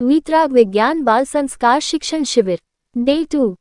वीतराग विज्ञान बाल संस्कार शिक्षण शिविर डे 2।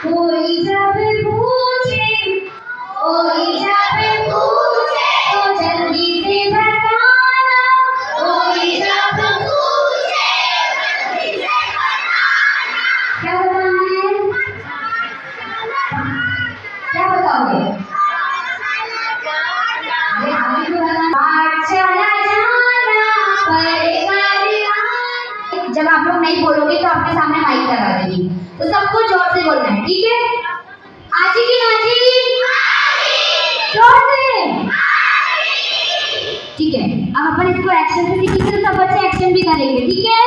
कोई जब पूछे तो जल्दी से बताना। कोई जब पूछे जल्दी से बताना। क्या बताना है? क्या बताओगे? पाठशाला जाना पड़ेगा। जब आप लोग नहीं बोलोगे तो आपके सामने माइक लगा देगी, तो सबको जोर से बोलना है, ठीक है? आजी की नाजी जोर से, ठीक है? अब अपन इसको एक्शन से सीखेंगे तो सब बच्चे एक्शन भी करेंगे, ठीक है?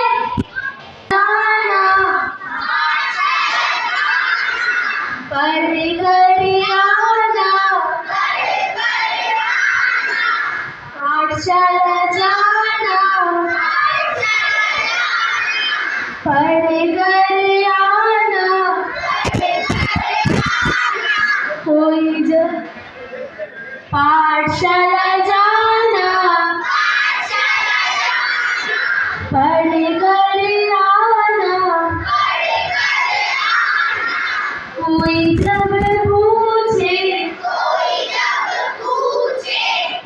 पाठशाला जाना पढ़ कर आना। कोई जब पाठशाला जाना पढ़ कर आना। कोई जब पूछे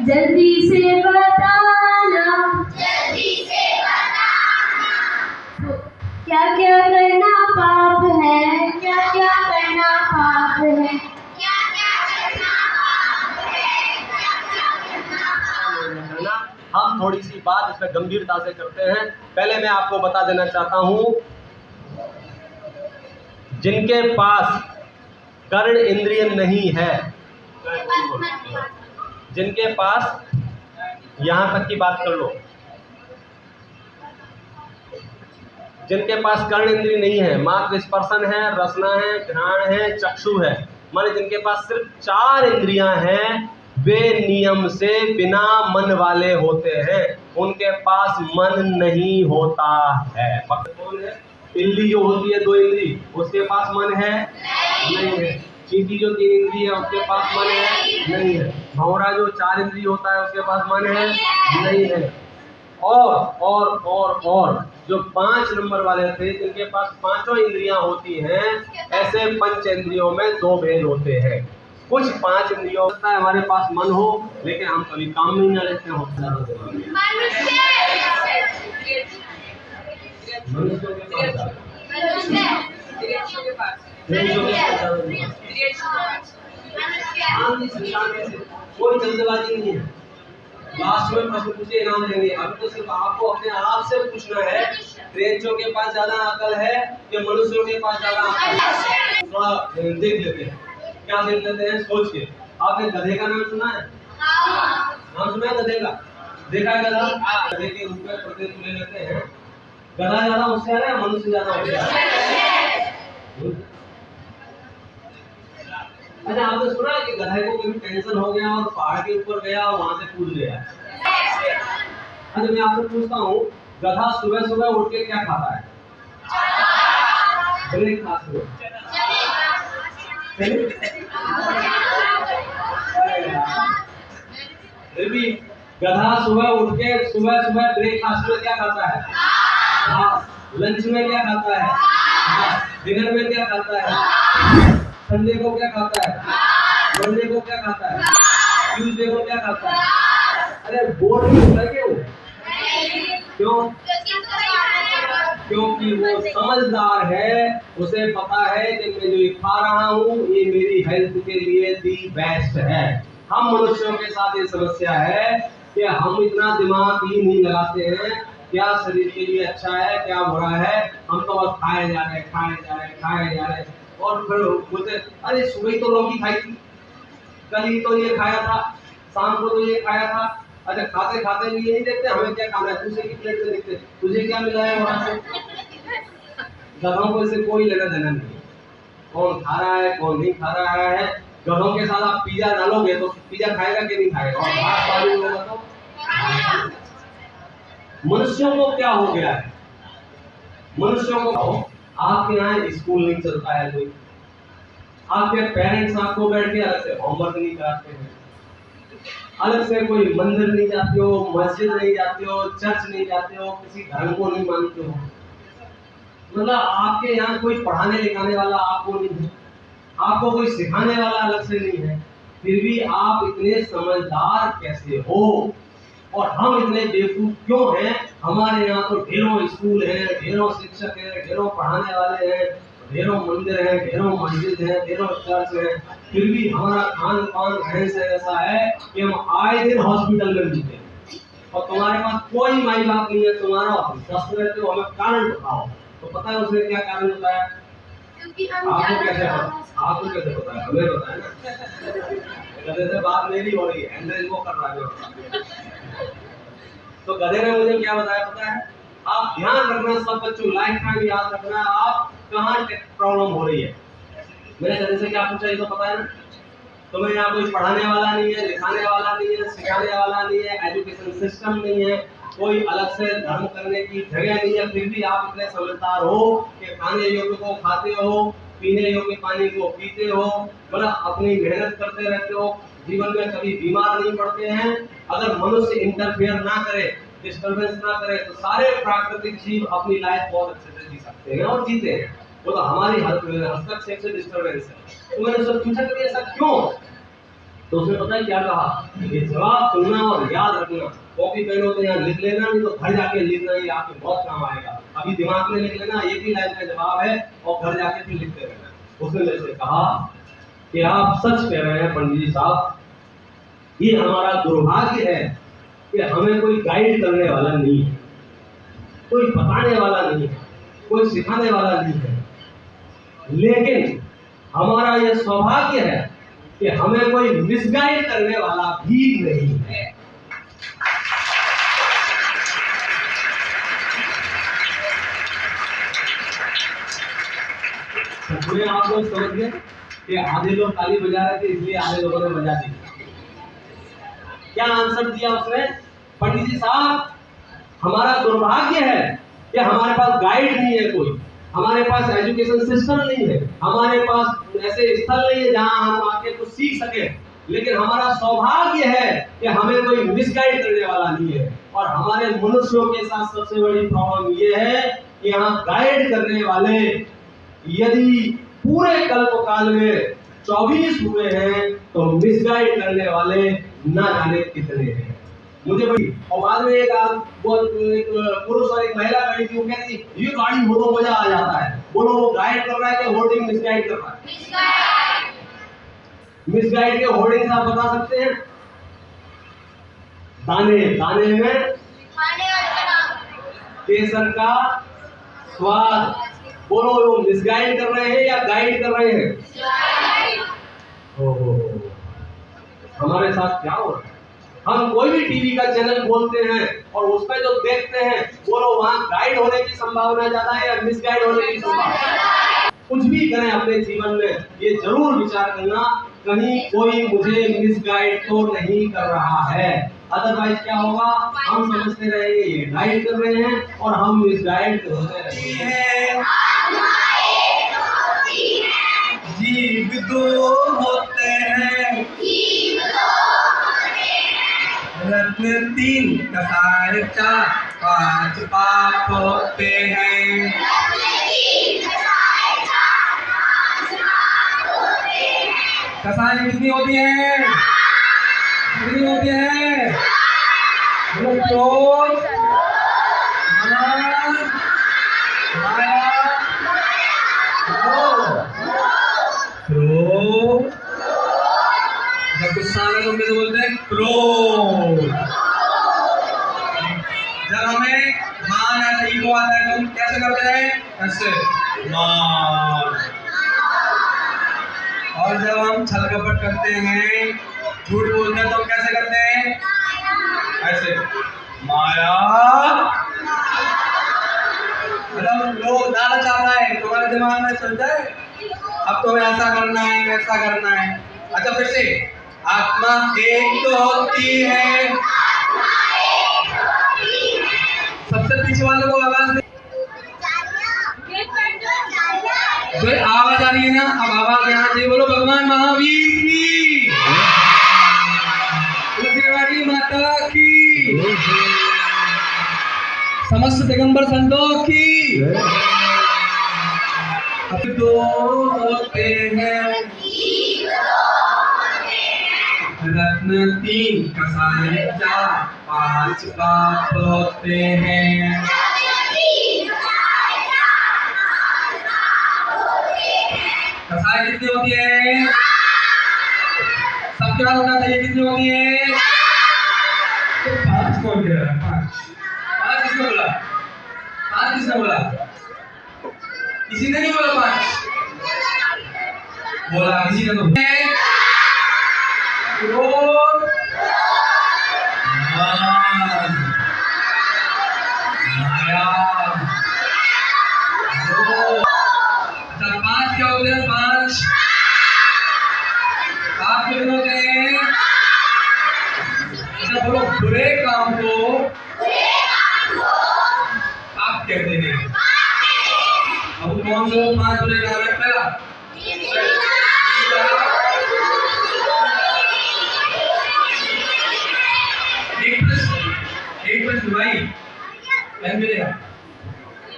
जल्दी से बताना। क्या क्या करना पाप है? क्या क्या करना पाप है? हम थोड़ी सी बात इसमें गंभीरता से करते हैं। पहले मैं आपको बता देना चाहता हूं, जिनके पास कर्ण इंद्रिय नहीं है, जिनके पास, यहां तक की बात कर लो, जिनके पास कर्ण इंद्रिय नहीं है, मात्र स्पर्शन है, रसना है, घ्राण है, चक्षु है, माने जिनके पास सिर्फ 4 इंद्रियां हैं, वे नियम से बिना मन वाले होते हैं। उनके पास मन नहीं होता है। कौन है? बिल्ली जो होती है 2 इंद्री, उसके पास मन है? नहीं है। चींटी जो 3 इंद्री है, उसके पास मन है? नहीं है। भौरा जो 4 इंद्री होता है, उसके पास मन है? नहीं है। और जो 5 नंबर वाले थे, जिनके पास 5 इंद्रियां होती हैं, ऐसे पंच इंद्रियों में 2 भेद होते हैं। कुछ 5 इंद्रियों होता है हमारे पास मन हो, लेकिन हम कभी काम में ही ना लेते हो। कोई जल्दबाजी नहीं है। लास्ट में प्रश्न पूछे, इनाम देंगे। अभी तो सिर्फ आपको अपने आप से पूछना है, ट्रेंचों के पास ज्यादा अकल है कि मनुष्यों के पास ज्यादा अकल है? थोड़ा देख लेते हैं। क्या देख लेते हैं? सोच के। आपने गधे का नाम सुना है? नाम सुना है गधे का? देखा है गधा? गधे के रूप में प्रतीक ले लेते हैं। गधा ज्यादा होशियार है, मनुष्य ज्यादा होशियार है? अच्छा, आपने सुना है कि गधे को कभी टेंशन हो गया और पहाड़ के ऊपर गया और वहां से कूद गया? अच्छा, मैं आपसे पूछता हूँ, गधा सुबह सुबह उठ के क्या खाता है? ब्रेकफास्ट में। फिर भी गधा सुबह उठ के सुबह सुबह ब्रेकफास्ट में क्या खाता है? हाँ। लंच में क्या खाता है? हाँ। डिनर में क्या खाता है? संडे को क्या खाता है? मंडे को क्या खाता है? ट्यूसडे को क्या खाता है? अरे बोर्ड में होता है क्या वो? क्यों? क्योंकि वो समझदार है, उसे पता है कि मैं जो ये खा रहा हूँ ये मेरी हेल्थ के लिए दी बेस्ट है। हम मनुष्यों के साथ ये समस्या है कि हम इतना दिमाग ही नहीं लगाते हैं क्या शरीर के लिए अच्छा है क्या बुरा है, हम तो बस खाए जा रहे और फिर बोलते अरे सुबह तो लौकी खाई थी, कल ही तो ये खाया था, शाम को तो ये खाया था। अच्छा खाते खाते भी ये नहीं देखते हमें क्या खाना है, दूसरे की प्लेट में देखते तुझे क्या मिला है वहां से। गधों को इससे कोई लेना देना नहीं, कौन खा रहा है कौन नहीं खा रहा है। गधों के साथ आप पिज्जा डालोगे तो पिज्जा खाएगा कि नहीं खाएगा, और भात पानी होगा तो। मनुष्यों को क्या हो गया है, मनुष्यों को आपके यहाँ स्कूल नहीं चलता है, कोई आपके पेरेंट्स आपको बैठ के अलग से होमवर्क नहीं कराते हैं, अलग से कोई मंदिर नहीं जाते हो, मस्जिद नहीं जाते हो, चर्च नहीं जाते हो, किसी धर्म को नहीं मानते हो, मतलब आपके यहाँ कोई पढ़ाने लिखाने वाला आपको नहीं है, आपको कोई सिखाने वाला अलग से नहीं है, फिर भी आप इतने समझदार कैसे हो और हम इतने बेवकूफ क्यों हैं। हमारे यहाँ तो ढेरों स्कूल हैं, ढेरों शिक्षक हैं, ढेरों पढ़ाने वाले हैं, ढेरों मंदिर हैं, ढेरों मस्जिद हैं, ढेरों चर्च हैं, फिर भी हमारा खान पान रहन सहन ऐसा है कि हम आए दिन हॉस्पिटल में मिलते हैं और तुम्हारे पास कोई माई बाप नहीं है, तुम्हारा स्वस्थ रहते हो, हमें कारण बताओ। तो पता है उसने क्या कारण बताया, आपको कैसे पता है, हमें बताया ना। गधे से बात मेरी हो रही है, एंड्रेज वो कर रहा है। तो गधे ने मुझे क्या बताया पता है, आप ध्यान रखना सब बच्चों, लाइफ टाइम याद रखना आप कहाँ प्रॉब्लम हो रही है। मैंने गधे से क्या पूछा ये तो पता है ना, तुम्हें यहाँ कोई पढ़ाने वाला नहीं है, लिखाने वाला नहीं है, सिखाने वाला नहीं है, एजुकेशन सिस्टम नहीं है, कोई अलग से धर्म करने की जगह नहीं है, फिर भी आप इतने समझदार हो कि खाने योग्य को खाते हो, पीने योग्य पानी को पीते हो, मतलब अपनी मेहनत करते रहते हो, जीवन में कभी बीमार नहीं पड़ते हैं। अगर मनुष्य इंटरफेयर ना करे, डिस्टर्बेंस ना करे, तो सारे प्राकृतिक जीव अपनी लाइफ बहुत अच्छे से जी सकते हैं और जीते हैं। वो तो हमारी हस्तक्षेप से डिस्टर्बेंस है। तो मैंने उससे पूछा कि ऐसा क्यों, तो उसने पता है क्या कहा, ये जवाब सुनना और याद रखना, कॉपी पेन होते हैं यहाँ लिख लेना, नहीं तो घर जाके लिखना, ये आपके बहुत काम आएगा। अभी दिमाग में लिख लेना एक ही लाइन का जवाब है और घर जाके फिर लिखते रहना। उसने मेरे से कहा कि आप सच कह रहे हैं पंडित जी साहब, ये हमारा दुर्भाग्य है कि हमें कोई गाइड करने वाला नहीं है, कोई बताने वाला नहीं है, कोई सिखाने वाला नहीं है, लेकिन हमारा यह सौभाग्य है कि हमें कोई मिसगाइड करने वाला भी नहीं है। पूरे आप लोग समझ गए कि आधे लोग ताली बजा रहे थे इसलिए आधे लोगों ने बजा दी। क्या आंसर दिया उसने, पंडित जी साहब हमारा दुर्भाग्य है कि हमारे पास गाइड नहीं है, कोई हमारे पास एजुकेशन सिस्टम नहीं है, हमारे पास ऐसे स्थल नहीं है जहां हम आके कुछ सीख सके, लेकिन हमारा सौभाग्य है कि हमें कोई मिसगाइड करने वाला नहीं है। और हमारे मनुष्यों के साथ सबसे बड़ी प्रॉब्लम ये है कि यहाँ गाइड करने वाले यदि पूरे कल्पकाल में 24 हुए हैं तो मिसगाइड करने वाले ना जाने कितने हैं। मुझे बड़ी, और बाद में एक पुरुष और एक महिला खड़ी थी, वो कहती ये गाड़ी हो तो मजा आ जाता है। बोलो वो गाइड कर रहा है कि होर्डिंग मिसगाइड कर रहा है? मिसगाइड के होर्डिंग आप बता सकते हैं? दाने दाने में केसर का स्वाद, बोलो वो मिसगाइड कर रहे हैं या गाइड कर रहे हैं? हमारे साथ क्या हो रहा है, हम कोई भी टीवी का चैनल खोलते हैं और उसमें जो देखते हैं बोलो वहां गाइड होने की संभावना ज्यादा है या मिसगाइड होने की संभावना? कुछ भी करें अपने जीवन में ये जरूर विचार करना कहीं कोई मुझे मिसगाइड तो नहीं कर रहा है, अदरवाइज क्या होगा, हम समझते रहेंगे ये गाइड कर रहे हैं और हम मिसगाइड होते रहेंगे। जीव दो होते हैं, रत्न 3 कसाय 4 5 पाप होते हैं। कसाय कितनी होती है? कितनी होती है? माया, क्रोध। जब गुस्सा आने तो हम कैसे बोलते हैं? क्रोध। जब हमें मान आता है, ईगो आता है, तो हम कैसे करते हैं? ऐसे, मान। और जब हम छल कपट करते हैं, झूठ बोलते हैं, तो हम कैसे करते हैं? ऐसे, माया। मतलब लोग लालच आता है, तुम्हारे दिमाग में चलता है अब तुम्हें ऐसा करना है, वैसा करना है। अच्छा, फिर से, आत्मा एक तो होती है। सबसे पीछे वालों को आवाज दे, जो आवाज आ रही है ना, अब आवाज यहाँ से बोलो, भगवान महावीर की, तुलसीवाड़ी माता की, समस्त दिगंबर संतों की। अब दो होते हैं रत्न, तीन कसाय, चार पांच पाप होते हैं। कसाय कितनी होती है? सबके पास होना चाहिए। कितनी होती है? तो पांच कौन कह रहा है? पांच किसने बोला? पांच किसने बोला? किसी ने नहीं बोला पांच। बोला किसी ने तो। क्रोध, मान, माया, क्रोध। अच्छा, पांच क्या होते हैं? पांच पाप कितने होते हैं? अच्छा बोलो, बुरे काम को पाप कहते हैं। अब कौन से पांच बुरे काम है? पहला, एक प्रश्न भाई, पेन मिलेगा?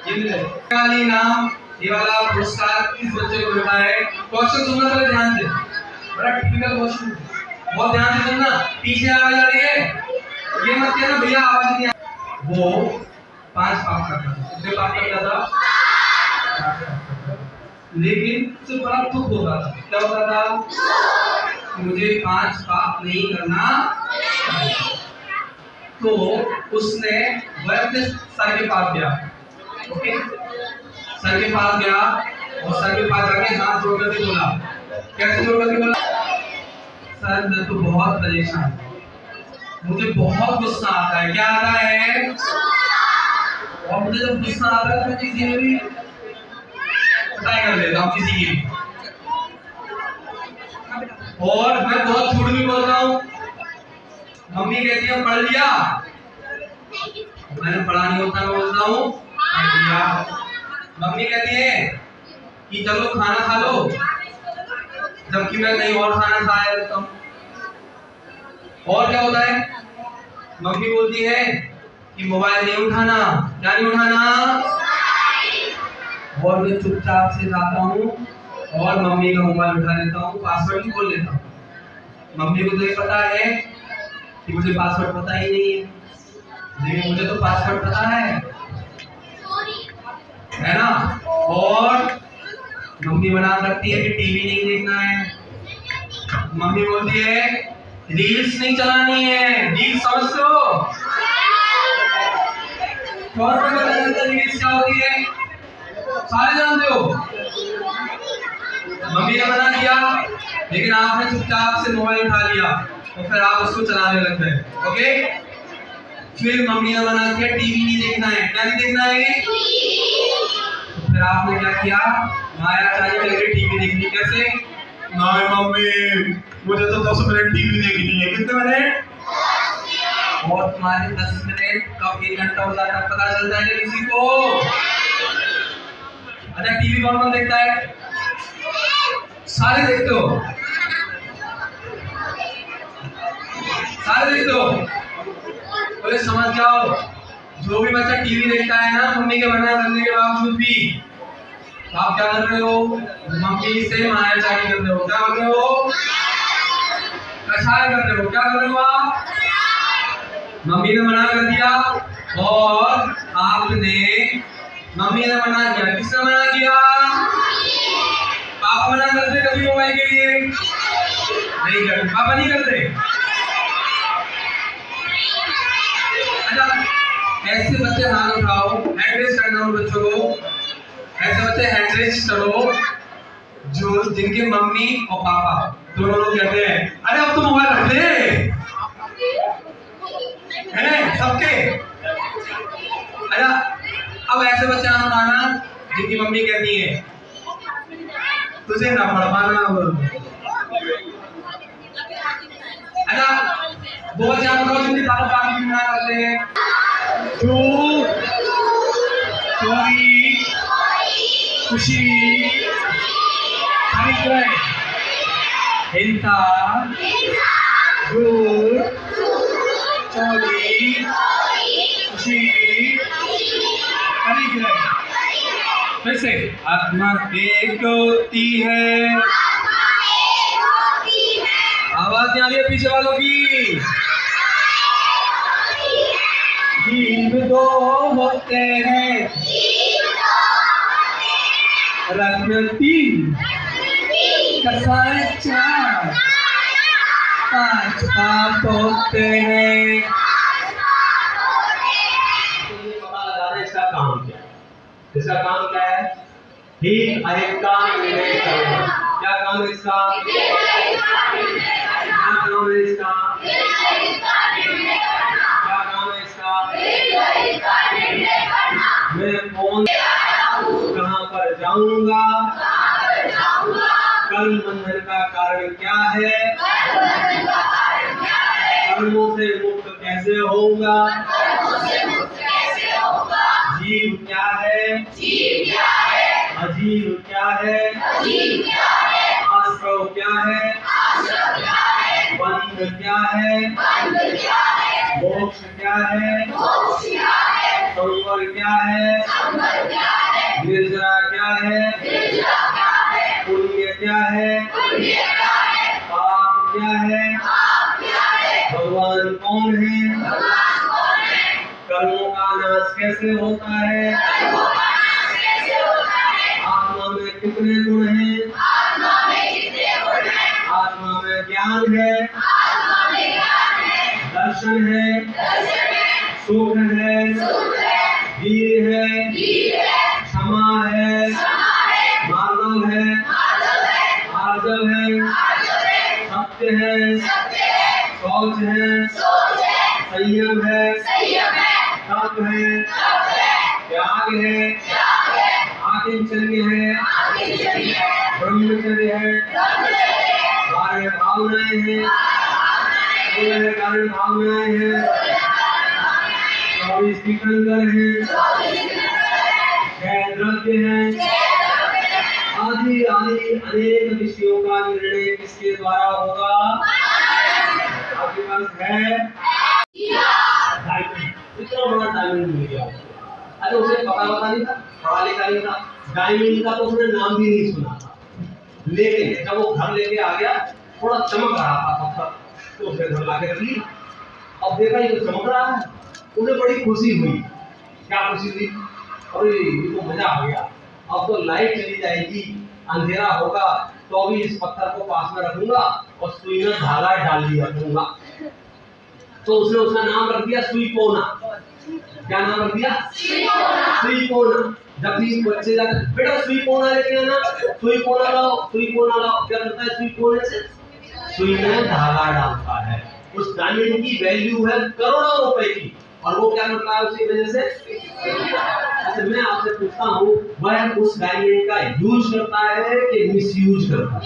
ये मिलेगा। वाली नाम, ये वाला पुरस्कार किस बच्चे को मिला है? क्वेश्चन सुनना पहले ध्यान से, बड़ा टिपिकल क्वेश्चन, बहुत ध्यान से सुनना। पीछे आवाज आ रही है, ये मत कहना भैया आवाज नहीं आ। वो 5 पाप करता था, कितने पाप करता था? लेकिन उससे बड़ा दुख होता था। क्या होता था? मुझे 5 पाप नहीं करना। तो उसने वैद्य सर के पास गया, ओके, सर के पास गया और सर के पास जाके हाथ जोड़ करके बोला। कैसे जोड़ करके बोला? सर मैं तो बहुत परेशान, मुझे बहुत गुस्सा आता है। क्या आता है? और मुझे जब गुस्सा आता है तो मैं किसी में भी पिटाई कर देता हूँ, किसी की। और मैं बहुत झूठ भी बोल रहा हूँ। मम्मी कहती है पढ़ लिया, मैंने पढ़ा नहीं होता, मैं बोलता हूँ पढ़ लिया। मम्मी कहती है कि चलो खाना खा लो, जबकि मैं कहीं और खाना खाया रहता हूँ। और क्या होता है? मम्मी बोलती है कि मोबाइल नहीं उठाना। क्या नहीं उठाना? और मैं चुपचाप से जाता हूँ और मम्मी का मोबाइल उठा लेता हूँ, पासवर्ड भी बोल लेता हूँ। मम्मी को तो ये पता है कि मुझे पासवर्ड पता ही नहीं है, लेकिन मुझे तो पासवर्ड पता है ना। और मम्मी मना करती है कि टीवी नहीं देखना है। मम्मी बोलती है रील्स नहीं चलानी है। रील्स समझते हो? कौन सा पता चलता है रील्स क्या होती है? सारे जानते हो। मम्मी ने मना किया, लेकिन आपने चुपचाप से मोबाइल उठा लिया और फिर आप उसको चलाने लग गए, ओके। फिर मम्मी ने मना किया टीवी नहीं देखना है। क्या नहीं देखना है? तो फिर आपने क्या किया? माया चाली में लगे टीवी देखनी। कैसे? नहीं मम्मी, मुझे तो 10 मिनट टीवी देखनी है। कितने मिनट? और तुम्हारे 10 मिनट कब 1 घंटा हो जाता है पता चलता है किसी को? अच्छा, टीवी कौन कौन देखता है? सारे देखते हो? सारे देखते हो? बोले समझ जाओ, जो भी बच्चा टीवी देखता है ना मम्मी के मना करने के बावजूद भी, तो आप क्या कर रहे हो? मम्मी से मायाचारी कर रहे हो। क्या कर रहे हो? कषाय कर रहे हो। क्या कर रहे हो आप? मम्मी ने मना कर दिया और आपने मम्मी ने मना किया, किसने मना किया? पापा मना करते कभी मोबाइल के लिए? नहीं करते, पापा नहीं करते। अच्छा, ऐसे बच्चे हाथ उठाओ, हैंड रेज करना उन बच्चों को। ऐसे बच्चे हैंड रेज करो जो जिनके मम्मी और पापा दोनों लोग कहते हैं अरे अब तो मोबाइल रख ले, हैं सबके। अच्छा, अब ऐसे बच्चे हाथ उठाना जिनकी मम्मी कहती है तुझे ना पढ़ पाना। अच्छा, वो बच्चे हाथ उठाओ जिनके दादा दादी भी मना करते हैं। झूठ, चोरी, खुशी, परिचय, हिंसा, झूठ, चोरी, खुशी, परिचय। फिर से आत्मा एक होती है। आवाज नहीं आ रही है पीछे वालों की। जीव दो होते हैं, रत्न तीन, कसाय चार, पांच पाप होते हैं। ये पता लगा रहे इसका काम क्या है। इसका काम क्या है? हित अहित का निर्णय करना। क्या काम है इसका? क्या काम है इसका? क्या काम है इसका? मैं कौन कहाँ पर जाऊंगा, कर्म बंधन का कारण क्या है, कर्मों से मुक्त कैसे होऊंगा, जीव क्या है, अजीव क्या है, आश्रव क्या है, बंध क्या है, मोक्ष क्या है, संवर क्या है, निर्जरा क्या है, पुण्य क्या है, पाप क्या है, भगवान कौन है, कर्मों का नाश कैसे होता है, आत्मा में कितने गुण हैं, आत्मा में ज्ञान है, दर्शन है, सुख है, वीर है, क्षमा है, मानव है, आर्जव है, सत्य है, शौच है, संयम है, तप है, त्याग है, आकिंचन्य है, ब्रह्मचर्य है, कार्य भावनाएं हैं, कारण भावनाएं हैं, 24 तीर्थंकर हैं, 6 द्रव्य हैं, आदि आदि अनेक विषयों का निर्णय किसके द्वारा होगा? आपके पास है डायमंड, इतना बड़ा डायमंड मिल गया। अरे उसे पता नहीं था, पढ़ा लिखा नहीं था, डायमंड का तो उसने नाम भी नहीं सुना था। लेकिन जब वो घर लेके आ गया, थोड़ा चमक रहा था पत्थर, तो उसने घर लाके रख लिया। अब देखा ये तो चमक रहा है, उन्हें बड़ी खुशी हुई। क्या खुशी हुई? अरे ये तो मजा आ गया, अब तो लाइट चली जाएगी, अंधेरा होगा, तो अभी इस पत्थर को पास में रखूंगा और सुई में धागा डाल दिया करूंगा। तो उसने उसका नाम रख दिया सुईपोना। क्या नाम रख दिया? सुईपोना। जब भी बच्चे जाते बेटा सुईपोना लेके आना, सुईपोना लाओ, सुईपोना लाओ। क्या करता है सुईपोने से? सुई में धागा डालता है। उस डायमंड की वैल्यू है करोड़ों रुपए की, और वो क्या करता है उसी वजह से? अच्छा, मैं आपसे पूछता हूँ, वह उस डायमंड का यूज करता है कि मिसयूज करता है?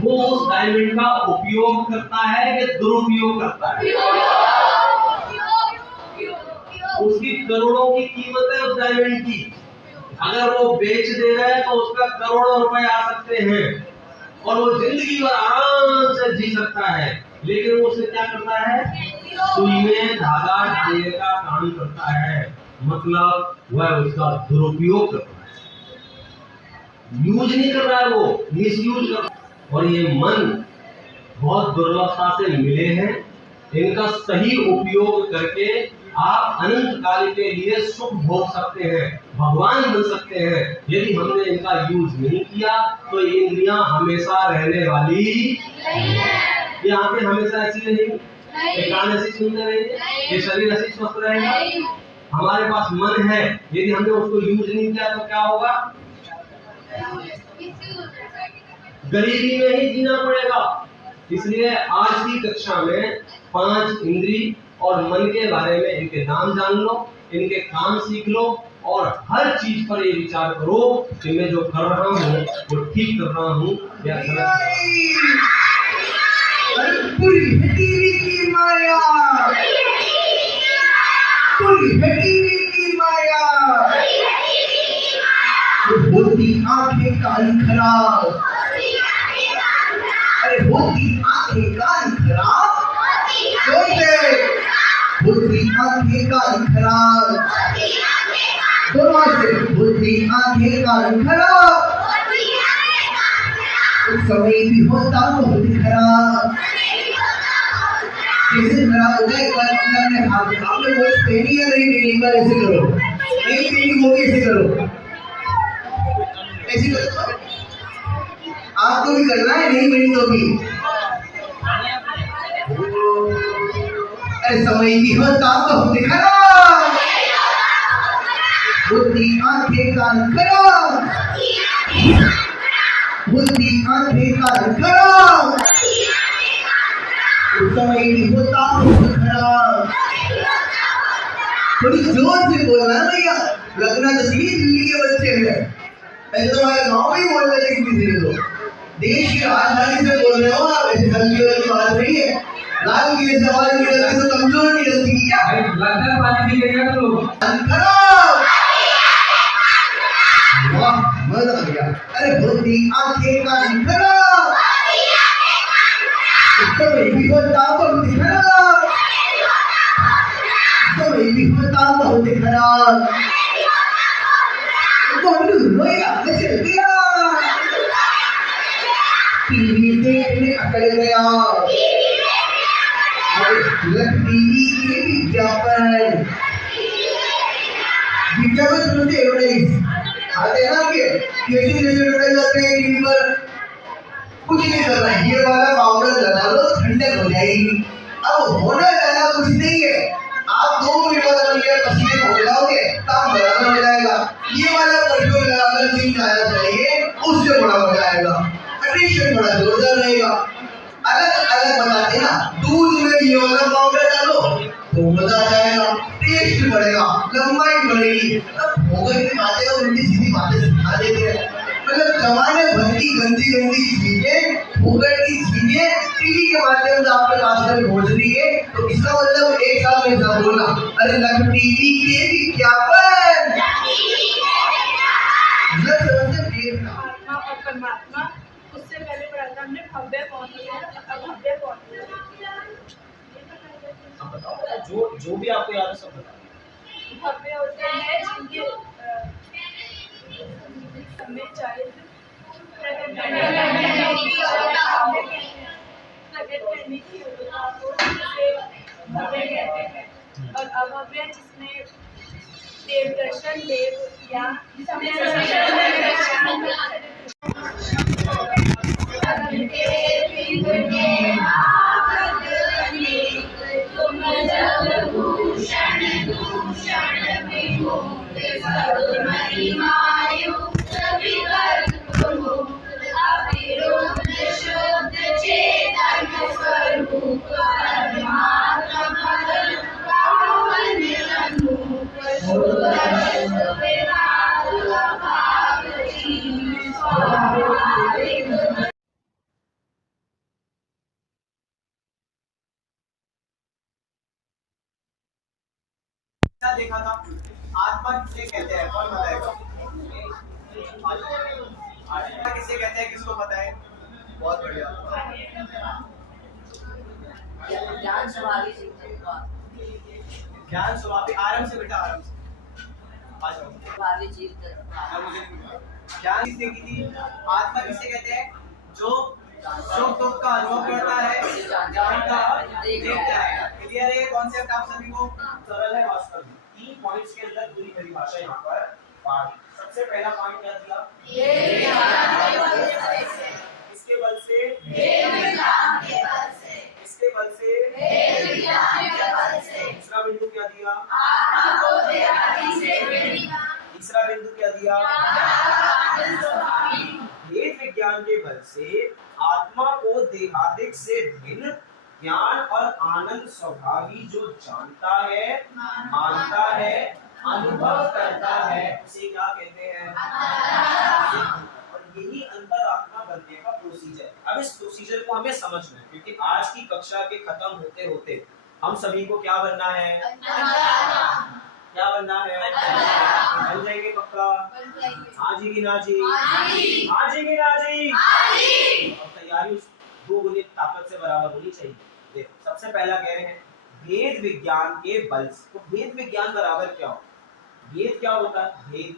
वो उस डायमंड का उपयोग करता है कि दुरुपयोग करता है? उसकी करोड़ों की कीमत है उस डायमंड की। अगर वो बेच दे रहा है तो उसका करोड़ों रुपए आ सकते हैं, और वो जिंदगी भर आराम से जी सकता है। लेकिन वो उसे क्या करता है? सुई में धागा डालने का काम करता है, मतलब वह उसका दुरुपयोग करता है, यूज नहीं कर रहा है, वो मिसयूज कर रहा है। और ये मन बहुत दुर्लभता से मिले हैं, इनका सही उपयोग करके आप अनंत काल के लिए सुख भोग सकते हैं, भगवान बन सकते हैं। यदि हमने इनका यूज नहीं किया तो ये इंद्रियां हमेशा रहने वाली नहीं है। ये आंखें हमेशा ऐसी रहेंगी, ये कान ऐसी सुनते रहेंगे, ये शरीर ऐसी स्वस्थ रहेगा। हमारे पास मन है, यदि हमने उसको यूज नहीं किया तो क्या होगा? गरीबी में ही जीना पड़ेगा। इसलिए आज की कक्षा में 5 इंद्री और मन के बारे में इनके नाम जान लो, इनके काम सीख लो और हर चीज पर ये विचार करो कि मैं जो कर रहा हूँ वो ठीक कर रहा हूँ या गलत। पूरी टीवी की माया, पूरी टीवी की माया, होती आंखें कान खराब, अरे होती आंखें कान खराब, होती आंखें कान खराब, दोनों से होती आंखें कान खराब, उस समय भी होता बहुत खराब। कैसे खराब होता है? अपने हाथ में आपने वो पहनी या नहीं पहनी, पर ऐसे करो, नहीं पहनी वो भी ऐसे करो, ऐसे करो। आपको भी करना है, नहीं पहनी तो भी। अरे समय भी होता बहुत खराब, होती आंखें कान खराब, होती आंखें कान खराब, उस समय भी होता बहुत खराब। थोड़ी जोर से बोलना भैया, लगना तो सही दिल्ली के बच्चे हैं, ऐसे तो हमारे गाँव में ही बोल रहे हैं किसी को। देश की राजधानी से बोल रहे हो आप, ऐसे हल्की वाली बात नहीं है। लाल किले सवाल की गलती तो कमजोर की गलती की क्या? लगता पानी पी गया तो खराब, वाह मजा आ गया। अरे होती आंखें कान खराब, समय भी होता बहुत खराब, समय भी होता बहुत खराब। बोलू रोया चल गया, टीवी देखने अकड़ गया, टीवी के विज्ञापन सुनते आते हैं ना कि कैसे जैसे लड़ाई जाते हैं टीवी पर, कुछ नहीं कर रहा है, ये वाला पाउडर लगा लो ठंडक हो जाएगी। अब होना ज्यादा कुछ नहीं है, आप 2 मिनट बाद पसीने को लगाओगे काम बराबर हो जाएगा। ये वाला परफ्यूम लगाकर नींद आना चाहिए, उससे बड़ा हो जाएगा, अट्रैक्शन बड़ा जोरदार रहेगा। अलग अलग बताते ना, दूध में ये वाला पाउडर डालो तो मजा आ जाएगा, टेस्ट बढ़ेगा, लंबाई बढ़ेगी। अब भोगन की बातें और उल्टी सीधी बातें सिखा देते हैं, मतलब जमाने भर की गंदी गंदी चीजें, भोगन की चीजें टीवी के माध्यम से आपके पास में पहुंच रही है। तो इसका मतलब एक साथ में सब बोला, अरे लग टीवी के विज्ञापन, और परमात्मा, उससे पहले पढ़ा था हमने भव्य कौन है, अभव्य कौन है। जो भी आपको याद है सब बताओ। भव्य होते हैं जिनके हमें चाहिए प्रकट करने की योग्यता को भव्य कहते हैं। और अभव्य जिसमें देव दर्शन देव या देखा था। आत्मा किसे कहते हैं, कौन बताएगा? आत्मा किसे कहते हैं, किसको पता है? बहुत बढ़िया। ज्ञान स्वाभाविक, ज्ञान स्वाभाविक, आराम से बेटा, आराम से आ जाओ। स्वाभाविक जीव ज्ञान किसे की थी? आत्मा किसे कहते हैं? जो सुख दुख का अनुभव करता है, जानता है, देखता है। क्लियर है कॉन्सेप्ट आप सभी को? सरल है वास्तव में। 3 पॉइंट्स के अंदर पूरी परिभाषा यहाँ पर बात। सबसे पहला पॉइंट क्या दिया? इसके बल से, इसके बल से, दूसरा बिंदु क्या दिया? तीसरा बिंदु क्या दिया? भेद विज्ञान के बल से आत्मा को देहादिक से भिन्न ज्ञान और आनंद स्वभावी जो जानता है, मानता है, अनुभव करता है, उसे क्या कहते हैं? और यही अंतरात्मा बनने का प्रोसीजर। अब इस प्रोसीजर को हमें समझना है, क्योंकि आज की कक्षा के खत्म होते होते हम सभी को क्या बनना है? क्या बनना है? बन जाएंगे पक्का? हाँ जी कि ना जी? हाँ जी कि ना जी? और तैयारी उस 2 गुनी ताकत से बराबर होनी चाहिए। देखो सबसे पहला कह रहे हैं भेद विज्ञान के बल से। तो भेद विज्ञान बराबर क्या हो? भेद क्या होता है? भेद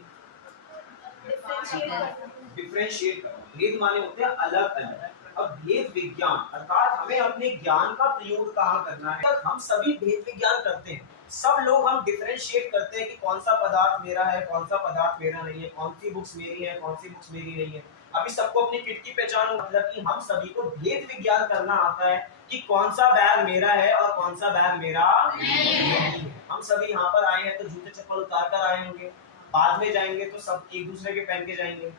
डिफरेंशिएट करना। भेद माने होते हैं अलग अलग। अब भेद विज्ञान अर्थात हमें अपने ज्ञान का प्रयोग कहाँ करना है? हम सभी भेद विज्ञान करते हैं, सब लोग हम डिफरेंशिएट करते हैं कि कौन सा पदार्थ मेरा है, कौन सा पदार्थ मेरा नहीं है, कौन सी बुक्स मेरी है, कौन सी बुक्स मेरी नहीं है। अभी सबको अपनी किट की पहचान हो, मतलब कि हम सभी को भेद विज्ञान करना आता है कि कौन सा बैग मेरा है और कौन सा बैग मेरा नहीं है। हम सभी यहाँ पर आए हैं तो जूते चप्पल उतार कर आए होंगे, बाद में जाएंगे तो सब एक दूसरे के पहन के जाएंगे।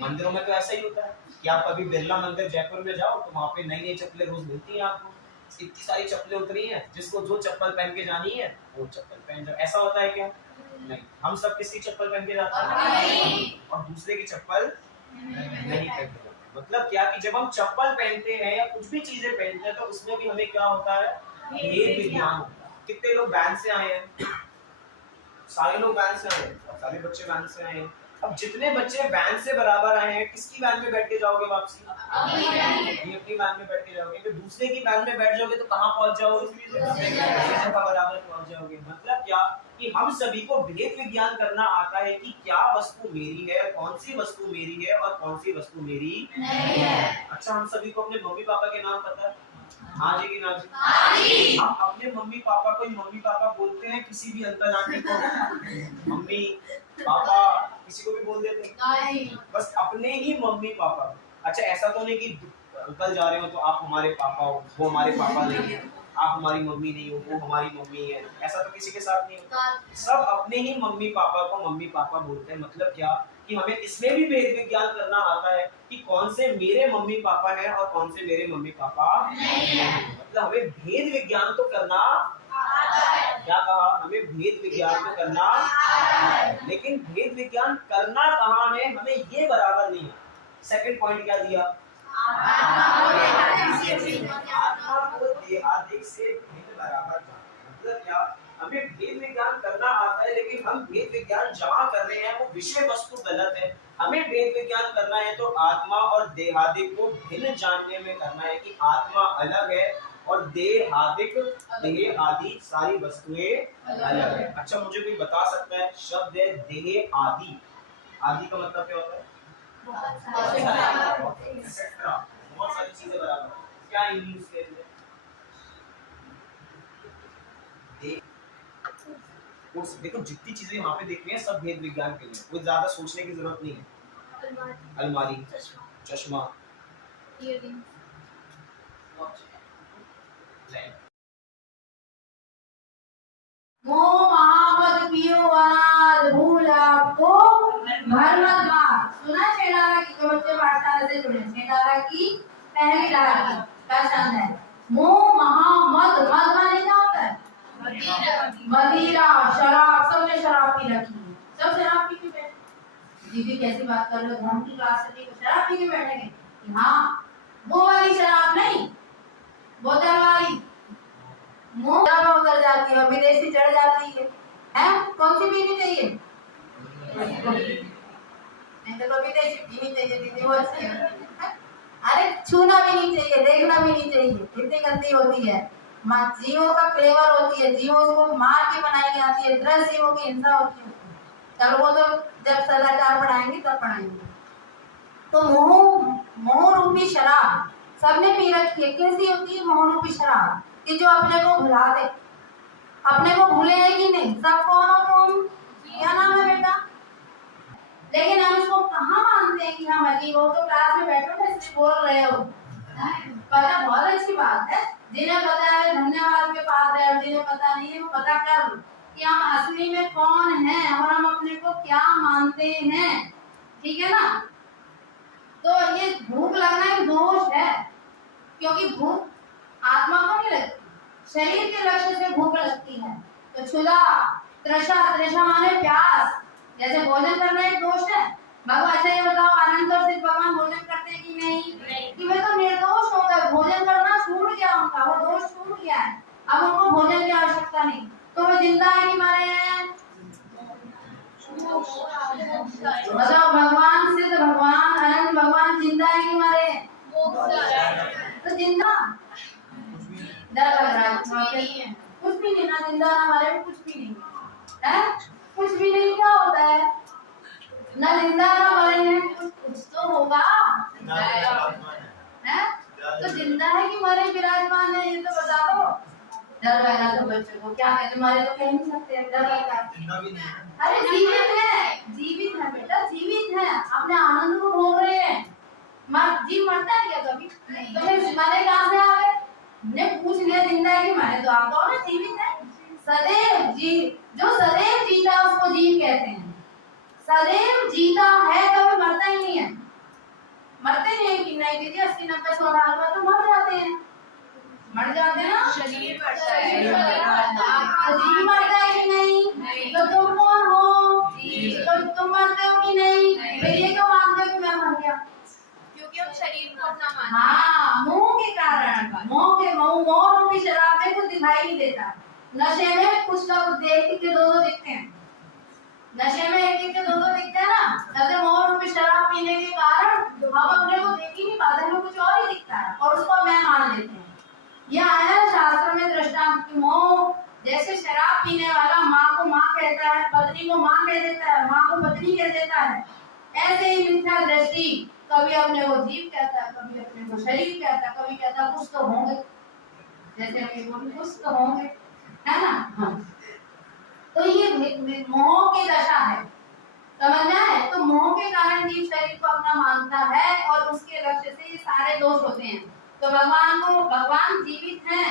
मंदिरों में तो ऐसा ही होता है कि आप कभी बिरला मंदिर जयपुर में जाओ तो वहाँ पे नई नई चप्पलें रोज मिलती हैं आपको। इतनी सारी चप्पलें उतरी हैं, जिसको जो चप्पल पहन के जानी है वो चप्पल पहन जाओ। ऐसा होता है क्या? नहीं। हम सब किसकी चप्पल पहन के जाते हैं और दूसरे की चप्पल नहीं पहन के जाते। मतलब क्या कि जब हम चप्पल पहनते हैं या कुछ भी चीजें पहनते हैं तो उसमें भी हमें क्या होता है? भेद विज्ञान होता है। कितने लोग वैन से आए हैं? सारे लोग वैन से आए हैं, सारे बच्चे वैन से आए हैं। अब जितने बच्चे वैन से बराबर आए हैं, किसकी वैन में बैठ के जाओगे वापसी? अपनी वैन में बैठ के जाओगे। तो दूसरे की वैन में बैठ जाओगे तो कहाँ पहुंच जाओगे? बराबर पहुंच जाओगे। मतलब क्या कि हम सभी को भेद विज्ञान करना आता है कि क्या वस्तु मेरी है, कौन सी वस्तु मेरी है और कौन सी वस्तु मेरी नहीं है। अच्छा, हम सभी को अपने मम्मी पापा के नाम पता है? हाँ जी कि ना जी? हम अपने मम्मी पापा को मम्मी पापा बोलते हैं, किसी भी अंकल आंटी को मम्मी पापा किसी को भी बोल देते हैं? बस अपने ही मम्मी पापा। अच्छा, ऐसा तो नहीं कि अंकल जा रहे हो तो आप हमारे पापा हो, वो हमारे पापा नहीं है, आप हमारी मम्मी नहीं हो, वो हमारी मम्मी है। ऐसा तो किसी के साथ नहीं होता। सब अपने ही मम्मी पापा को मम्मी पापा बोलते हैं। मतलब क्या कि हमें इसमें भी भेद विज्ञान करना आता है कि कौन से मेरे मम्मी पापा हैं और कौन से मेरे मम्मी पापा नहीं। मतलब हमें भेद विज्ञान तो करना क्या कहा? हमें भेद विज्ञान तो करना, लेकिन भेद विज्ञान करना कहाँ है हमें ये बराबर नहीं है। सेकंड पॉइंट क्या दिया? आत्मा को देहादिक से भिन्न बराबर जानना। मतलब क्या? हमें भेद विज्ञान करना आता है, लेकिन हम भेद विज्ञान जहाँ कर रहे हैं वो विषय वस्तु गलत है। हमें भेद विज्ञान करना है तो आत्मा और देहादिक को भिन्न जानने में करना है कि आत्मा अलग है और देहादिक, देह आदि सारी वस्तुएं अलग है। अच्छा, मुझे कोई बता सकता है शब्द है देह आदि, आदि का मतलब क्या होता है? बहुत सारी चीजें बराबर। क्या इंग्लिश के लिए देखो, जितनी चीजें यहाँ पे देख रही हैं सब भेद विज्ञान के लिए, कोई ज्यादा सोचने की जरूरत नहीं है। अलमारी, चश्मा, मोह महामद पियो अनाद भूल आपको भर मत मार। सुना छेड़ारा की? जो बच्चे पाठशाला से जुड़े, छेड़ारा की पहली डाल का छंद है मोह महामद। मद माने क्या होता है? मदिरा, शराब। सबने शराब पी रखी है, सब शराब पी के बैठे। दीदी कैसी बात कर रहे हो? हम की क्लास से शराब पी के बैठेंगे? हाँ, वो वाली शराब नहीं, बोतल वाली। मुंह उतर जाती है, विदेशी चढ़ जाती है। कौन सी पीनी चाहिए? नहीं तो विदेशी पीनी चाहिए दीदी, वो अच्छी है। अरे छूना भी नहीं चाहिए, देखना भी नहीं चाहिए, इतनी गंदी होती है। जीवों का फ्लेवर होती है, जीवों को मार के बनाई जाती है, 10 जीवों की हिंसा होती है। चलो वो तो जब सदाचार पढ़ाएंगे तब पढ़ाएंगे। तो मोह रूपी शराब सबने पी रखी है। कैसी होती है मोह रूपी शराब? कि जो अपने को भुला दे। अपने को भूले है कि नहीं? सब कौन हो तुम? क्या नाम है बेटा? लेकिन हम इसको कहाँ मानते हैं कि हम अजीब हो? तो क्लास में बैठो ना, इसलिए बोल रहे हो। पता बहुत अच्छी बात है। जिन्हें पता है धन्यवाद के पास है, और जिन्हें पता नहीं है वो पता कर लो कि हम असली में कौन हैं और हम अपने को क्या मानते हैं। ठीक है ना? तो ये भूख लगना एक दोष है, क्योंकि भूख आत्मा को नहीं लगती, शरीर के लक्ष्य से भूख लगती है। तो क्षुधा, तृषा माने प्यास, जैसे भोजन करना एक दोष है। भगवान, अच्छा ये बताओ, अनंत और सिद्ध भगवान भोजन करते हैं कि नहीं? कि वे तो निर्दोष हो गए, भोजन करना छूट गया उनका, वो दोष छूट गया है, अब उनको भोजन की आवश्यकता नहीं। तो वो जिंदा है कि मारे हैं? मतलब भगवान, सिद्ध भगवान, अनंत भगवान जिंदा है कि मारे? तो जिंदा डर लग रहा है, कुछ भी नहीं ना, जिंदा ना मारे, कुछ भी नहीं है, कुछ भी नहीं। क्या होता है? ना जिंदा ना मरे हैं, कुछ तो होगा है। तो जिंदा है कि मरे विराजमान है, ये तो बता दो। डर लग रहा था बच्चों को, क्या कहते? मरे तो कह नहीं सकते, डर लग रहा। अरे जीवित है, जीवित है बेटा, जीवित है, अपने आनंद को भोग रहे हैं। जीव मरता है क्या कभी? तो फिर मरे कहाँ से आ गए? ने पूछ लिया जिंदा है कि मरे, तो आप कहो ना जीवित है। सदैव जो सदैव जीता उसको जीव कहते हैं। सदैव जीता है, कभी मरता ही नहीं है। मरते नहीं है कि नहीं दीदी? 80-90 100 साल बाद तो मर जाते हैं, मर जाते हैं ना, शरीर मरता है। जीव मरता है कि नहीं? तो तुम कौन हो? तो तुम मरते हो कि नहीं? फिर ये क्यों मानते हो कि मैं मर गया? क्योंकि हम शरीर को अपना मानते हैं। हाँ, मोह के कारण, मोह रूपी शराब में कुछ दिखाई नहीं देता। नशे में कुछ लोग देख के दो दिखते हैं, नशे में एक के दो दिखते हैं ना। ऐसे मोह रूपी शराब पीने के कारण हम अपने को देख ही नहीं पाते, हमें कुछ और ही दिखता है और उसको मैं मान लेते हैं। यह आया शास्त्र में दृष्टांत कि मोह, जैसे शराब पीने वाला माँ को माँ कहता है, पत्नी को माँ कह देता है, माँ को पत्नी कह देता है, ऐसे ही मिथ्या दृष्टि कभी अपने को जीव कहता है, कभी अपने को शरीर कहता है, कभी कहता है कुछ तो होंगे, जैसे कुछ तो होंगे, है ना? हाँ। तो ये मोह की दशा है, समझना है? तो मोह के कारण जीव शरीर को अपना मानता है और उसके लक्ष्य से ये सारे दोष होते हैं। तो भगवान जीवित हैं,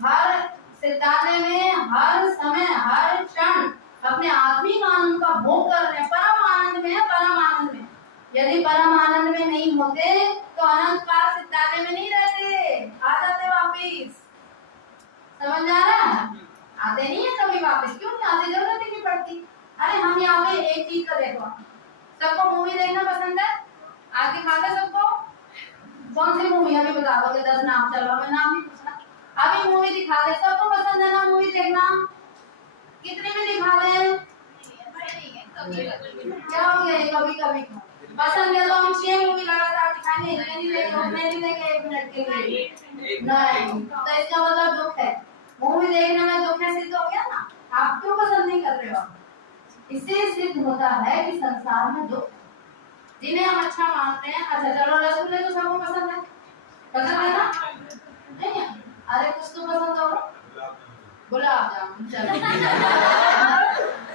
हर सिद्धांत में हर समय हर क्षण अपने आत्मिक आनंद का भोग कर रहे हैं, परम आनंद में है, परम आनंद में। यदि परम आनंद में नहीं होते तो अनंत काल सिद्धांत में नहीं रहते, आ जाते वापिस। समझ आ रहा है? आते नहीं है कभी वापस, क्यों नहीं आते? जरूरत ही नहीं पड़ती। अरे हम यहाँ पे एक चीज का देखो, सबको मूवी देखना पसंद है? आज दिखा दे सबको, कौन सी मूवी अभी बता दोगे? 10 नाम, चलो मैं नाम नहीं पूछना, अभी मूवी दिखा दे। सबको पसंद है ना मूवी देखना? कितनी में दिखा दे? क्या हो गया? कभी कभी पसंद है तो हम 6 मूवी लगातार दिखाएंगे, नहीं देंगे 1 मिनट के लिए नहीं। तो इसका मतलब दुख है, मूवी देखने में दुख है, सिद्ध हो गया ना? आप क्यों पसंद नहीं कर रहे हो? इससे सिद्ध होता है कि संसार में दुख, जिन्हें हम अच्छा मानते हैं। अच्छा चलो, रसगुल्ले तो सबको पसंद है, पसंद है ना? नहीं है? अरे कुछ तो पसंद होगा, गुलाब जामुन, चलो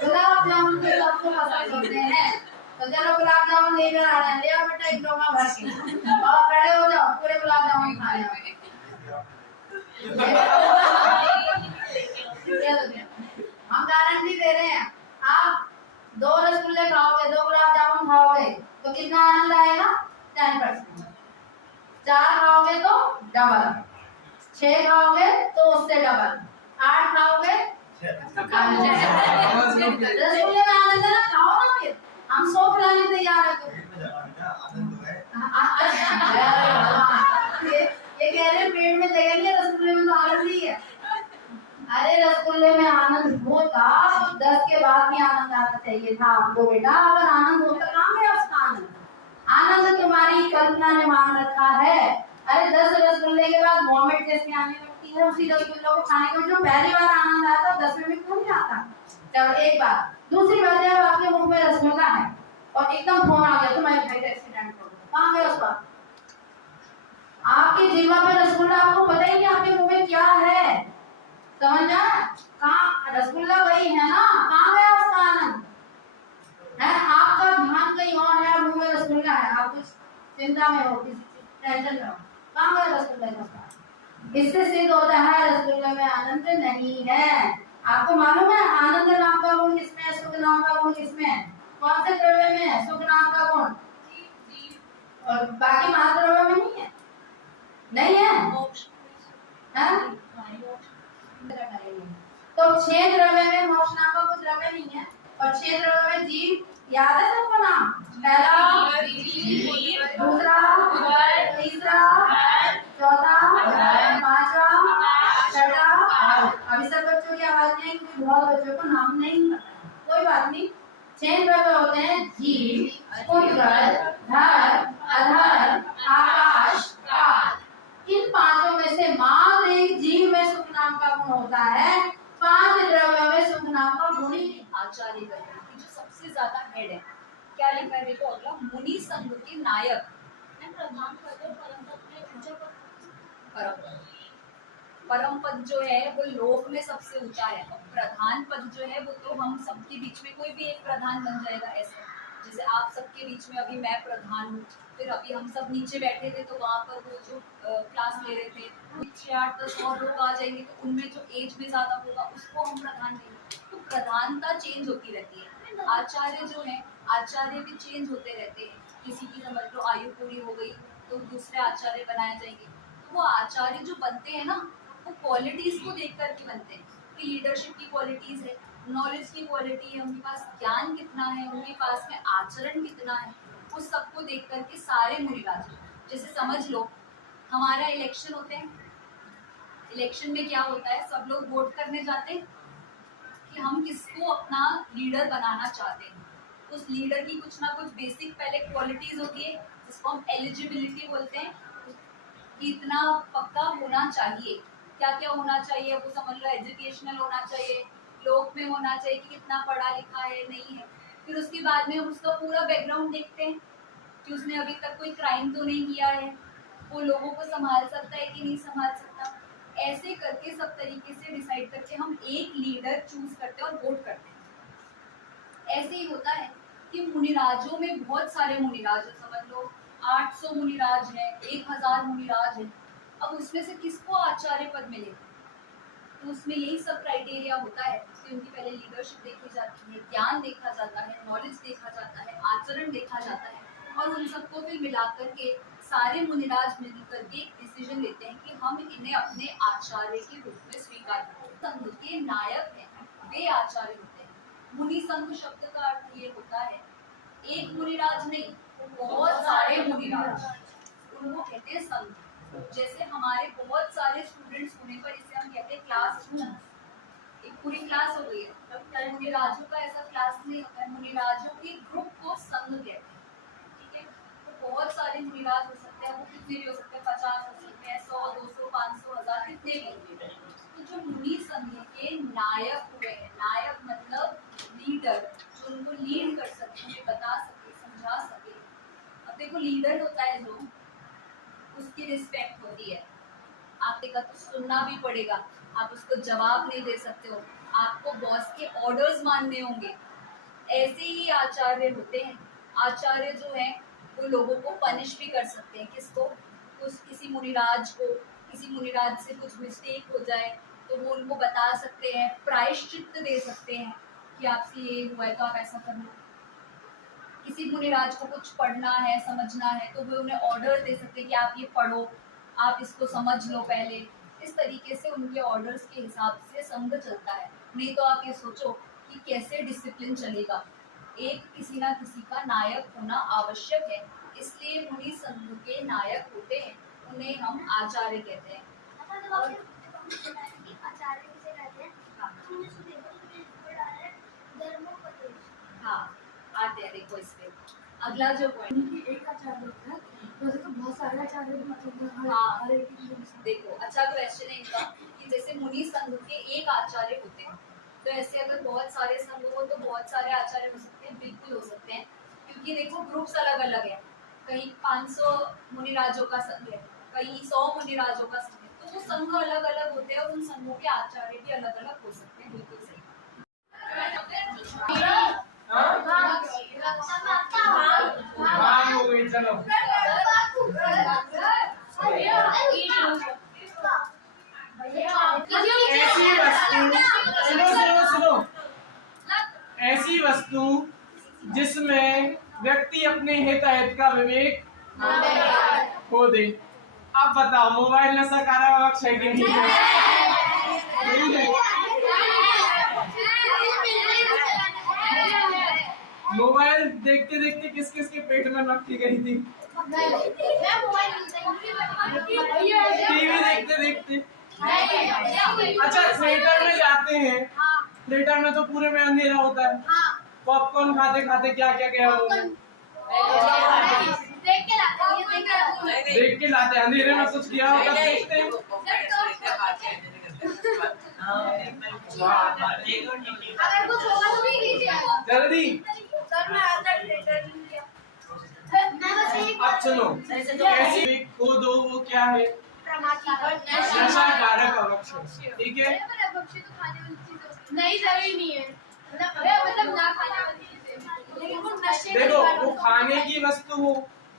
गुलाब जामुन तो सबको पसंद होते हैं। तो चलो गुलाब जामुन लेकर आ रहे हैं, ले आओ बेटा 1 डोंगा भर के, और खड़े हो जाओ, पूरे गुलाब जामुन खा जाओ। हम गारंटी दे रहे हैं, आप 2 रसगुल्ले खाओगे, 2 गुलाब जामुन खाओगे तो कितना आनंद आएगा? 10%। 4 खाओगे तो डबल, 6 खाओगे तो उससे डबल, 8 खाओगे रसगुल्ले में आनंद है ना, खाओ ना। फिर हम 100 खिलाने तैयार है। ये कह रहे पेट में जगह नहीं है, रसगुल्ले में तो आनंद ही है। अरे रसगुल्ले में आनंद होता तो 10 के बाद भी आनंद आना चाहिए था आपको बेटा। अगर आनंद होता, कहाँ गया उसका आनंद? आनंद तुम्हारी कल्पना ने मान रखा है। अरे 10 रसगुल्ले के बाद वॉमिट जैसे आने लगती है, उसी रसगुल्ले को खाने के बाद जो पहली बार आनंद आता है 10 में क्यों नहीं आता? चलो एक बात। दूसरी बात है, आपके मुंह में रसगुल्ला है और एकदम फोन आ गया, तुम्हारे भाई का एक्सीडेंट हो गया, कहाँ गया उसका? आपके जीवा पे रसगुल्ला, आपको पता ही नहीं आपके मुंह में क्या है, समझना? कहाँ रसगुल्ला वही है ना, कहाँ गया उसका आनंद है? आपका ध्यान कहीं और है, मुंह में रसगुल्ला है, आप कुछ चिंता में हो, किसी टेंशन में हो, कहाँ गया रसगुल्ला का? इससे सिद्ध होता है रसगुल्ले में आनंद नहीं है। आपको मालूम है आनंद नाम का गुण किसमें है, सुख नाम का गुण किसमें है? कौन से द्रव्य में है सुख नाम का गुण? और बाकी महाद्रव्य में नहीं है, नहीं है, है? तो 6 द्रव्य में मोक्ष नाम का कोई द्रव्य नहीं है, और 6 द्रव्य में जीव याद है सबको नाम? पहला जीव, दूसरा, तीसरा, चौथा, पांचवा, छठा। अभी सब बच्चों की आवाज नहीं, क्योंकि बहुत बच्चों को नाम नहीं पता, कोई बात नहीं। 6 द्रव्य होते हैं जीव, उद्गल, धर, अधर, आकाश, काल। इन पांचों में से मात्र एक जीव में सुख नाम का गुण होता है, 5 द्रव्यों में सुख नाम का गुण ही नहीं। आचार्य गण की जो सबसे ज्यादा हेड है, क्या लिखा है देखो अगला, मुनि संघ के नायक, परम पद जो है वो लोक में सबसे ऊंचा है, और प्रधान पद जो है वो तो हम सबके बीच में कोई भी एक प्रधान बन जाएगा। ऐसे जैसे आप सबके बीच में अभी मैं प्रधान हूँ, फिर अभी हम सब नीचे बैठे थे तो वहाँ पर वो जो क्लास ले रहे थे 6, 8, 10 और लोग आ जाएंगे, तो उनमें जो एज में ज्यादा होगा उसको हम प्रधान देंगे। तो प्रधानता चेंज होती रहती है। आचार्य जो है, आचार्य भी चेंज होते रहते हैं। किसी की समझ लो आयु पूरी हो गई तो दूसरे आचार्य बनाए जाएंगे। तो वो आचार्य जो बनते हैं ना, वो क्वालिटीज को देख कर के बनते हैं कि लीडरशिप की क्वालिटीज है, नॉलेज की क्वालिटी है, उनके पास ज्ञान कितना है, उनके पास में आचरण कितना है, उस सबको देख करके सारे मुनिराज। जैसे समझ लो हमारा इलेक्शन होते हैं, इलेक्शन में क्या होता है, सब लोग वोट करने जाते हैं कि हम किसको अपना लीडर बनाना चाहते हैं। उस लीडर की कुछ ना कुछ बेसिक पहले क्वालिटीज होती है, जिसको हम एलिजिबिलिटी बोलते हैं, कि इतना पक्का होना चाहिए। क्या क्या होना चाहिए वो समझ लो, एजुकेशनल होना चाहिए, लोक में होना चाहिए कि कितना पढ़ा लिखा है, नहीं है। फिर उसके बाद में हम उसका पूरा बैकग्राउंड देखते हैं कि उसने अभी तक कोई क्राइम तो नहीं किया है, वो लोगों को संभाल सकता है कि नहीं संभाल सकता। ऐसे करके सब तरीके से डिसाइड करके हम एक लीडर चूज करते हैं और वोट करते हैं। ऐसे ही होता है कि मुनिराजों में बहुत सारे मुनिराज है, समझ लो 800 मुनिराज है, 1000 मुनिराज है। अब उसमें से किसको आचार्य पद मिले, तो उसमें यही सब क्राइटेरिया होता है कि उनकी पहले लीडरशिप देखी जाती है, ज्ञान देखा जाता है, नॉलेज देखा जाता है, आचरण देखा जाता है, और उन सबको फिर मिलाकर के सारे मुनिराज मिलकर के एक डिसीजन लेते हैं कि हम इन्हें अपने आचार्य के रूप में स्वीकार करें। संघ के नायक हैं, वे आचार्य होते हैं। मुनि संघ शब्द का अर्थ ये होता है एक मुनिराज नहीं, बहुत सारे मुनिराज, उनको कहते हैं संघ। जैसे हमारे बहुत सारे स्टूडेंट्स होने पर इसे हम कहते हैं क्लासरूम, एक पूरी क्लास हो गई है। तब मुनिराजों का ऐसा क्लास नहीं होता है, मुनिराजों के ग्रुप को संघ कहते हैं, ठीक है। तो बहुत सारे मुनिराज हो सकते हैं, वो कितने भी हो सकते हैं, 50 हो सकते हैं, 100, 200, 500, 1000, कितने भी होंगे। तो जो मुनि संघ के नायक हुए हैं, नायक मतलब लीडर, जो उनको लीड कर सके, उन्हें बता सके, समझा सके। अब देखो लीडर होता है जो, उसकी रिस्पेक्ट होती है, आपके का तो सुनना भी पड़ेगा, आप उसको जवाब नहीं दे सकते हो, आपको बॉस के ऑर्डर्स मानने होंगे। ऐसे ही आचार्य होते हैं। आचार्य जो है वो लोगों को पनिश भी कर सकते हैं, किसको, किसी मुनिराज को, किसी मुनिराज से कुछ मिस्टेक हो जाए तो वो उनको बता सकते हैं, प्रायश्चित्त दे सकते हैं कि आपसे ये हुआ है तो आप ऐसा कर लो। किसी मुनिराज को कुछ पढ़ना है, समझना है, तो वो उन्हें ऑर्डर दे सकते हैं कि आप ये पढ़ो, आप इसको समझ लो पहले। इस तरीके से उनके ऑर्डर्स के हिसाब से संघ चलता है। नहीं तो आप ये सोचो कि कैसे डिसिप्लिन चलेगा। एक किसी ना किसी का नायक होना आवश्यक है, इसलिए मुनि संघ के नायक होते हैं, उन्हें हम आचार्य कहते हैं। और हाँ आते हैं, देखो इस पे अगला जो पॉइंट, एक आचार्य होता है, वैसे तो बहुत सारे आचार्य भी होते हैं। हाँ देखो अच्छा क्वेश्चन है इनका कि जैसे मुनि संघ के एक आचार्य होते हैं, तो ऐसे अगर बहुत सारे संघ हो तो बहुत सारे आचार्य हो सकते हैं, बिल्कुल हो सकते हैं, क्योंकि देखो ग्रुप्स अलग अलग है। कहीं 500 मुनिराजों का संघ है, कहीं 100 मुनिराजों का संघ है, तो वो संघ अलग अलग होते हैं और उन संघों के आचार्य भी अलग अलग हो सकते हैं। बिल्कुल सही। हाँ हो गई, चलो। ऐसी वस्तु जिसमें व्यक्ति अपने हिताहित का विवेक खो दे। अब बताओ, मोबाइल नशा कारावास है कि नहीं है? नहीं है। मोबाइल देखते देखते किस किस के पेट में मक्खी गई थी? टीवी देखते देखते। अच्छा, थिएटर में जाते हैं, थिएटर में तो पूरे में अंधेरा होता है, पॉपकॉर्न खाते खाते क्या क्या गया होगा? देख के लाते, अंधेरे में कुछ किया होगा देखते हैं। जल्दी अब सुनो, कैसी खो दो वो क्या है? नशा कारक अवक्षय। ठीक है, नहीं जरूरी नहीं है, मतलब ना खाने वाली चीजें, लेकिन वो नशे देखो वो खाने की वस्तु हो,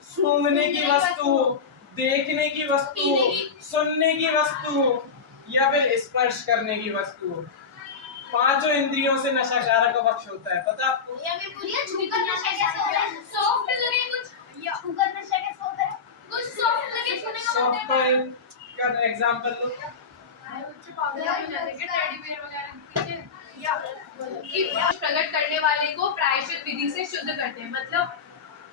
सूंघने की वस्तु हो, देखने की वस्तु हो, सुनने की वस्तु हो या फिर स्पर्श करने की वस्तु हो, पांचों इंद्रियों से नशा कारक अवक्षय होता है। पता आपको? सॉफ्ट का एग्जांपल लो। प्रकट करने वाले को प्रायश्चित विधि से शुद्ध करते हैं। मतलब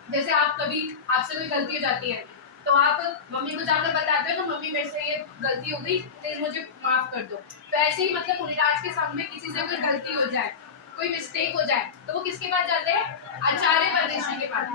जैसे आपसे कोई गलती हो जाती है तो आप मम्मी को जाकर बताते हो, तो मम्मी मेरे से ये गलती हो गई, प्लीज मुझे माफ कर दो। तो ऐसे ही मतलब मुनिराज के सामने किसी से कोई गलती हो जाए, कोई मिस्टेक हो जाए, तो वो किसके पास जाते हैं? आचार्य परमेश्वर के पास।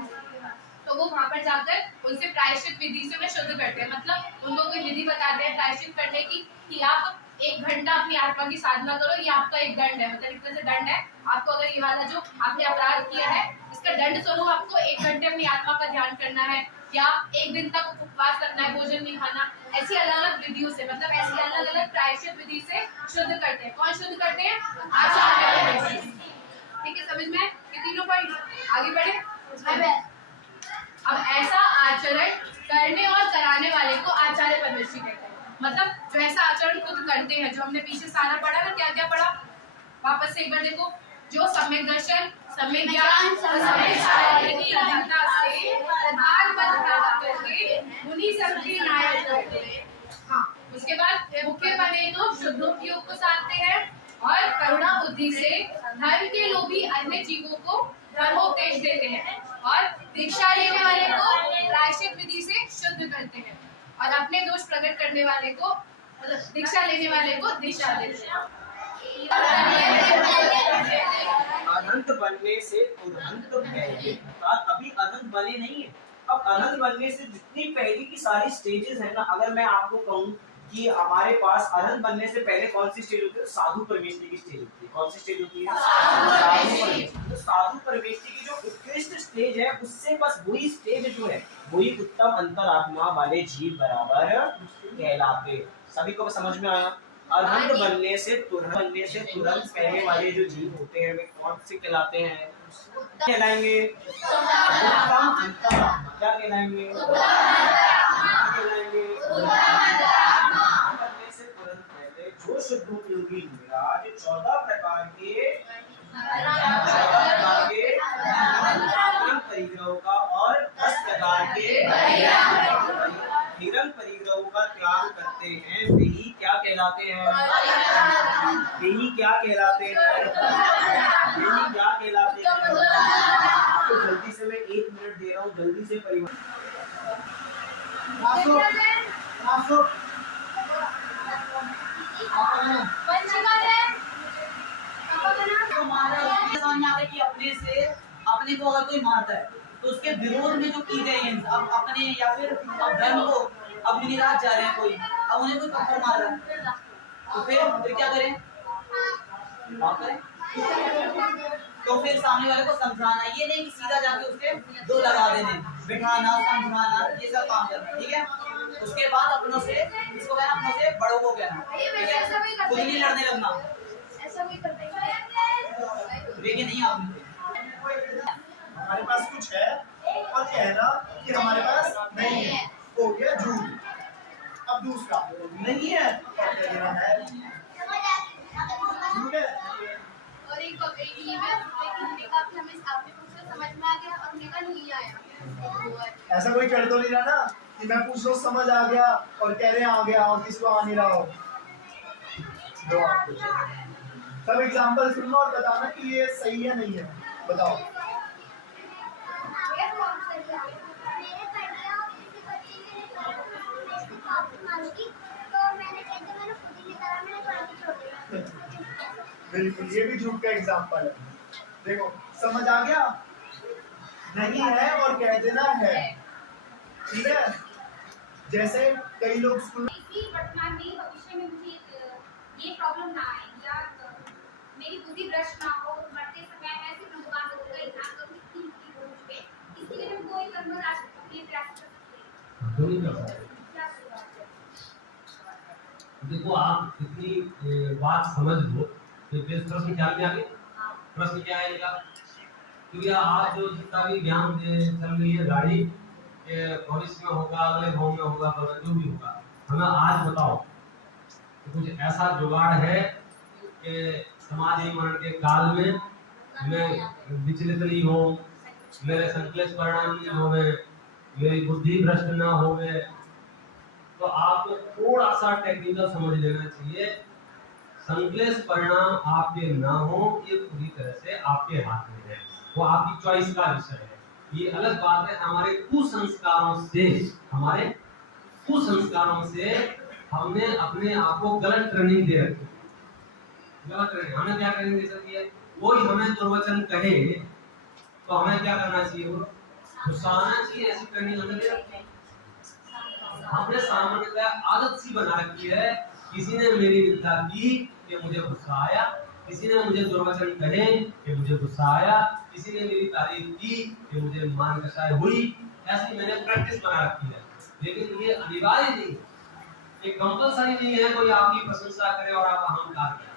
तो वो वहां पर जाकर उनसे प्रायश्चित विधि से शुद्ध करते हैं। मतलब उनको कोई विधि बताते हैं प्रायश्चित करने की, कि आप 1 घंटा अपनी आत्मा की साधना करो, ये आपका एक दंड है। मतलब एक तरह से दंड है आपको, अगर ये वाला जो आपने अपराध किया है इसका दंड स्वरूप आपको 1 घंटे अपनी आत्मा का ध्यान करना है, या 1 दिन तक उपवास करना है, भोजन नहीं खाना। ऐसी अलग अलग विधियों से, मतलब ऐसी अलग अलग प्रायश्चित विधि से शुद्ध करते हैं। कौन शुद्ध करते हैं? आचार्य। ठीक है, समझ में? ये तीनों पॉइंट आगे बढ़े। अब ऐसा आचरण करने और कराने वाले को आचार्य परमेश्वर कहते हैं। मतलब जो ऐसा आचरण खुद करते हैं, जो हमने पीछे सारा पढ़ा ना, क्या क्या पढ़ा, वापस से एक बार देखो। जो सम्यक दर्शन, सम्यक ज्ञान, सम्यक शास्त्र की अधीनता से प्रधान पद प्राप्त करके मुनि सबके नायक करते हैं। हाँ, उसके बाद मुख्य बने तो शुद्धोपयोग को साधते हैं और करुणा बुद्धि से धर्म के लोभी अन्य जीवों को धर्मोपदेश देते हैं, और दीक्षा लेने वाले को प्रायश्चित विधि से शुद्ध करते हैं, और अपने दोष प्रकट करने वाले को, मतलब दीक्षा लेने वाले को दीक्षा देते हैं। अनंत बनने से तुरंत पहले, अभी अनंत बने नहीं है। अब अनंत बनने से जितनी पहले की सारी स्टेजेस है ना, अगर मैं आपको कहूँ कि हमारे पास अनंत बनने से पहले कौन सी स्टेज होती है? साधु परमेष्टि की स्टेज होती है। कौन सी स्टेज होती है? साधु परमेष्टि। तो साधु परमेष्टि की जो उत्कृष्ट स्टेज है, उससे बस वही स्टेज जो है, वही उत्तम अंतरात्मा वाले जीव बराबर कहलाते। सभी को समझ में आया? अनंत बनने से तुरंत पहले वाले जो जीव होते हैं वे कौन से कहलाते हैं? कहलाएंगे उत्तम अंतरात्मा। क्या कहलाएंगे? बनने से तुरंत पहले जो शुद्धोपयोगी मुनिराज 14 प्रकार के परिग्रहों का और 10 प्रकार के हिरण परिग्रहों का त्याग करते हैं, वही क्या कहलाते हैं? वही क्या कहलाते हैं? वही क्या कहलाते हैं? तो जल्दी से मैं 1 मिनट दे रहा हूँ, जल्दी से परिवर्तन। अपने को अगर कोई मारता है तो उसके विरोध में जो की गई अब अपने या फिर अब धर्म को, अब मुनिराज जा रहे हैं कोई, अब उन्हें कोई पत्थर मार रहा है तो फिर क्या करें? तो फिर सामने वाले को समझाना, ये नहीं कि सीधा जाके उसके दो लगा देने, बिठाना, समझाना, ये सब काम करना, ठीक है। उसके बाद अपनों से, इसको कहना अपनों से बड़ों को कहना, ठीक है, खुद नहीं लड़ने लगना। ऐसा भी करते हैं लेकिन नहीं आप हमारे पास कुछ है और कहना कि हमारे पास नहीं है, हो गया झूठ। अब दूसरा, नहीं है और कह देना है झूठ है। और एक ये मैं हिंदी का भी हमें आपने पूछा समझ में आ गया और मेरा नहीं आया। ऐसा कोई कर तो नहीं रहा ना कि मैं पूछ रहा हूँ समझ आ गया और कह रहे आ गया और किसको आ नहीं रहा हो। दो आपको सब एग्जांपल सुनना और बताना कि ये सही है नहीं है, बताओ। बिल्कुल, ये भी झूठ का एग्जांपल है। देखो समझ आ गया, नहीं है और कह देना है, ठीक है। जैसे कई लोग स्कूल वर्तमान में भविष्य में मुझे ये प्रॉब्लम ना आए या मेरी बुद्धि भ्रष्ट ना हो, बढ़ते समय मैं सिर्फ भगवान को ध्यान करूं कि हो चुके, इसलिए हम कोई कर्म राशि अपने प्रयास कर सकते हैं। देखो आप इतनी बात समझ लो कि प्रश्न क्या में आगे प्रश्न क्या है इनका, क्योंकि आप जो जितना भी ज्ञान चल रही है गाड़ी के भविष्य में होगा, अगले भाव में होगा, जो भी होगा, हमें आज बताओ तो कुछ ऐसा जुगाड़ है कि समाधि मरण के काल में मैं विचलित नहीं हो, मेरे संकल्प परिणाम नहीं होवे, मेरी बुद्धि भ्रष्ट ना होवे। तो आपको थोड़ा सा टेक्निकल समझ लेना चाहिए। संकल्प परिणाम आपके ना हो ये पूरी तरह से आपके हाथ में है, वो आपकी चॉइस का विषय है। ये अलग बात है हमारे कुसंस्कारों से हमने अपने आप को गलत ट्रेनिंग दे रखी। गलत ट्रेनिंग हमें क्या ट्रेनिंग दे सकती है, कोई हमें दुर्वचन कहे तो हमें क्या करना चाहिए, वो गुस्साना चाहिए, ऐसी ट्रेनिंग हमें दे रखी है। हमने सामान्य का आदत सी बना रखी है, किसी ने मेरी निंदा की कि मुझे गुस्सा आया, किसी ने मुझे दुर्वचन कहे कि मुझे गुस्सा आया, किसी ने मेरी तारीफ की कि मुझे मान कसाई हुई, ऐसी मैंने प्रैक्टिस बना रखी है। लेकिन ये अनिवार्य नहीं, ये कंपलसरी नहीं है कोई आपकी प्रशंसा करे और आप अहंकार करें।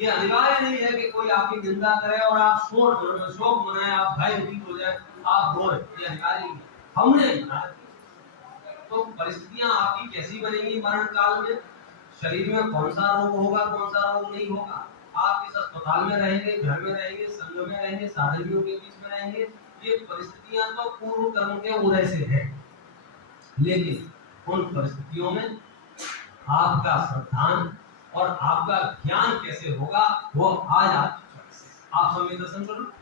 ये अनिवार्य नहीं है कि कोई आपकी निंदा करे और आप शोक मनाए, आप भयभीत हो जाए, आप रोए, ये अनिवार्य नहीं है, हमने। तो परिस्थितियां आपकी कैसी बनेंगी मरण काल में, शरीर में कौन सा रोग होगा, कौन सा रोग नहीं होगा, आप इस अस्पताल में रहेंगे, घर में रहेंगे, संघ में रहेंगे, साधवियों के बीच में रहेंगे, ये परिस्थितियां तो पूर्व कर्म के उदय से है। लेकिन उन परिस्थितियों में आपका श्रद्धान और आपका ज्ञान कैसे होगा वो आज आप समय दर्शन कर लो।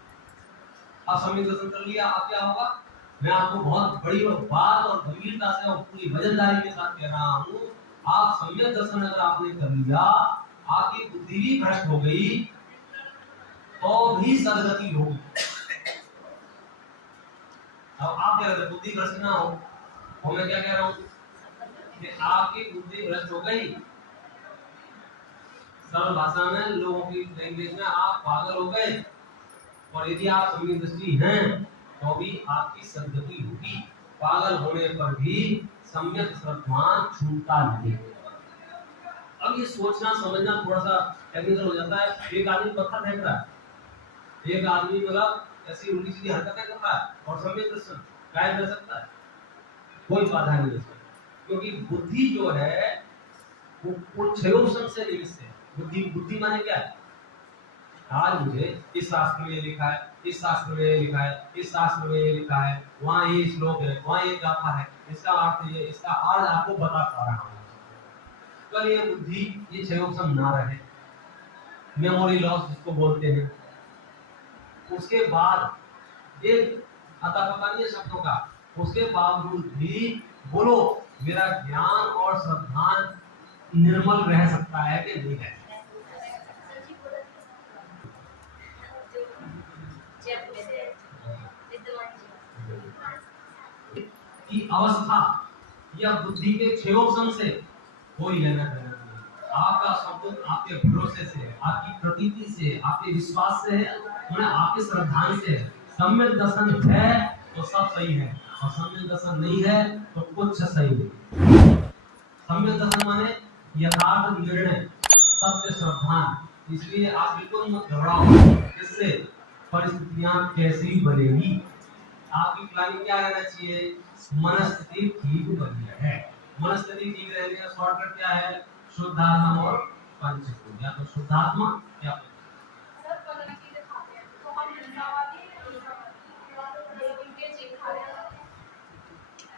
आप समय दर्शन कर लिया, आप क्या होगा, मैं आपको बहुत बड़ी बात और गंभीरता से और पूरी वजनदारी के साथ कह रहा हूँ, आप सम्यक दर्शन अगर आपने कर लिया, आपकी बुद्धि भी भ्रष्ट हो गई तो भी सदगति होगी। अब आप क्या बुद्धि भ्रष्ट ना हो, और मैं क्या कह रहा हूँ कि आपकी बुद्धि भ्रष्ट हो गई, सरल भाषा में लोगों की लैंग्वेज में आप पागल हो गए, और यदि आप सम्यक दृष्टि हैं तो भी आपकी सदगति होगी। पागल होने पर भी सम्यक श्रद्धान छूटता नहीं। अब ये सोचना समझना थोड़ा सा टेक्निकल हो जाता है। एक आदमी पत्थर फेंक रहा है, एक आदमी मतलब ऐसी उल्टी सीधी हरकतें कर रहा है और सम्यक दर्शन कायम रह सकता है, कोई बाधा नहीं है, क्योंकि बुद्धि जो है वो क्षयोपम से निमित्त है। बुद्धि माने क्या है, आज मुझे इस शास्त्र में लिखा है, इस शास्त्र में लिखा है, इस शास्त्र में लिखा है, वहाँ ये श्लोक है, वहाँ ये गाथा है, इसका अर्थ ये, इसका अर्थ आपको बता पा रहा हूँ। कल ये बुद्धि ये क्षयोपम ना रहे, मेमोरी लॉस जिसको बोलते हैं, उसके बाद एक आता पता नहीं है शब्दों का, उसके बावजूद भी बोलो मेरा ज्ञान और श्रद्धान निर्मल रह सकता है कि नहीं है। की अवस्था या बुद्धि के क्षयोपम से कोई लेना देना नहीं। आपका सब कुछ आपके भरोसे से, आपकी प्रतीति से, आपके विश्वास से है, उन्हें आपके श्रद्धा से है। सम्यक दर्शन है तो सब सही है, और सम्यक दर्शन नहीं है तो कुछ सही नहीं। सम्यक दर्शन माने यथार्थ निर्णय, सत्य श्रद्धा। इसलिए आप बिल्कुल मत घबराओ, इससे परिस्थितियां कैसी बनेगी। आपकी प्लानिंग क्या रहना चाहिए? मनस्थिति ठीक बनी है। मनस्थिति ठीक रहने का शॉर्टकट क्या है? शुद्धात्मा और पंचभूत, या तो शुद्धात्मा या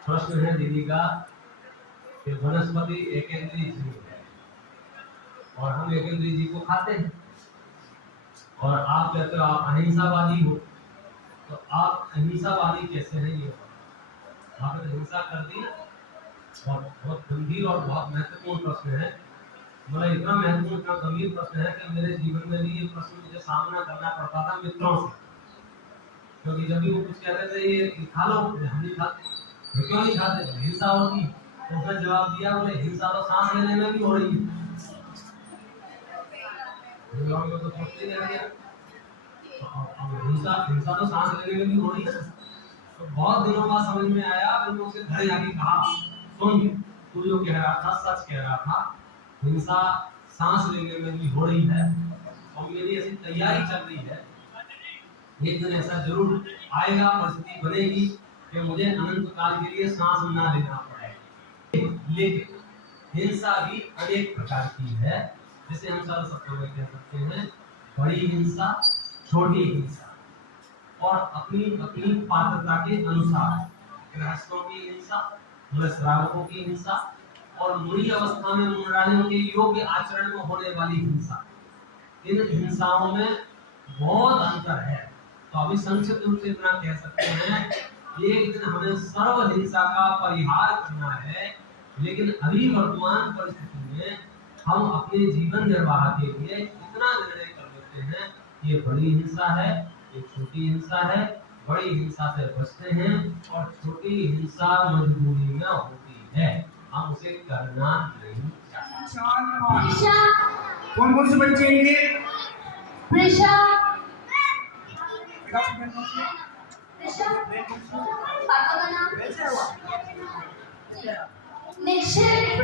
प्रश्न है दीदी का कि वनस्पति एकेंद्रीय जीव है और हम एकेंद्रीय जीव को खाते हैं, और आप कहते हो आप अहिंसावादी हो, तो आप अहिंसावादी कैसे हैं? ये आपने हिंसा कर दी। बहुत गंभीर और बहुत महत्वपूर्ण प्रश्न है। मतलब इतना महत्वपूर्ण, इतना गंभीर प्रश्न है कि मेरे जीवन में भी ये प्रश्न मुझे सामना करना पड़ता था मित्रों से, क्योंकि जब भी वो कुछ कहते थे ये खा लो, हम नहीं खाते। तो क्यों नहीं खाते? हिंसा होगी। तो उसने जवाब दिया, बोले हिंसा तो सांस लेने में भी हो रही है। लोग तो सोचते नहीं है हिंसा तो सांस लेने में भी हो रही है। तो बहुत दिनों बाद समझ में आया, मैंने उसके घर जाके कहा, सुन तू जो कह रहा था सच कह रहा था, हिंसा सांस लेने में भी हो रही है, और मेरी ऐसी तैयारी चल रही है, एक दिन ऐसा जरूर आएगा, परिस्थिति बनेगी कि मुझे अनंत काल के लिए सांस ना लेना पड़े। लेकिन हिंसा भी अनेक प्रकार की है, जिसे हम सरल शब्दों में कह सकते हैं बड़ी हिंसा, छोटी हिंसा, और अपनी अपनी पात्रता के अनुसार गृहस्थों की हिंसा, श्रावकों की हिंसा, और मुनि अवस्था में मुंडाने के योग्य आचरण में होने वाली हिंसा। इन हिंसाओं में बहुत अंतर है। तो अभी संक्षिप्त रूप से इतना कह सकते हैं, एक दिन हमें सर्व हिंसा का परिहार करना है, लेकिन अभी वर्तमान परिस्थिति में हम अपने जीवन निर्वाह के लिए इतना निर्णय कर लेते हैं, ये बड़ी हिंसा है, ये छोटी हिंसा है। बड़ी हिंसा से बचते हैं और छोटी हिंसा मजबूरी में होती है, हम उसे करना नहीं चाहते। कौन कौन से बच्चे हैं ये? प्रिशा, पापा का नाम निश्चित,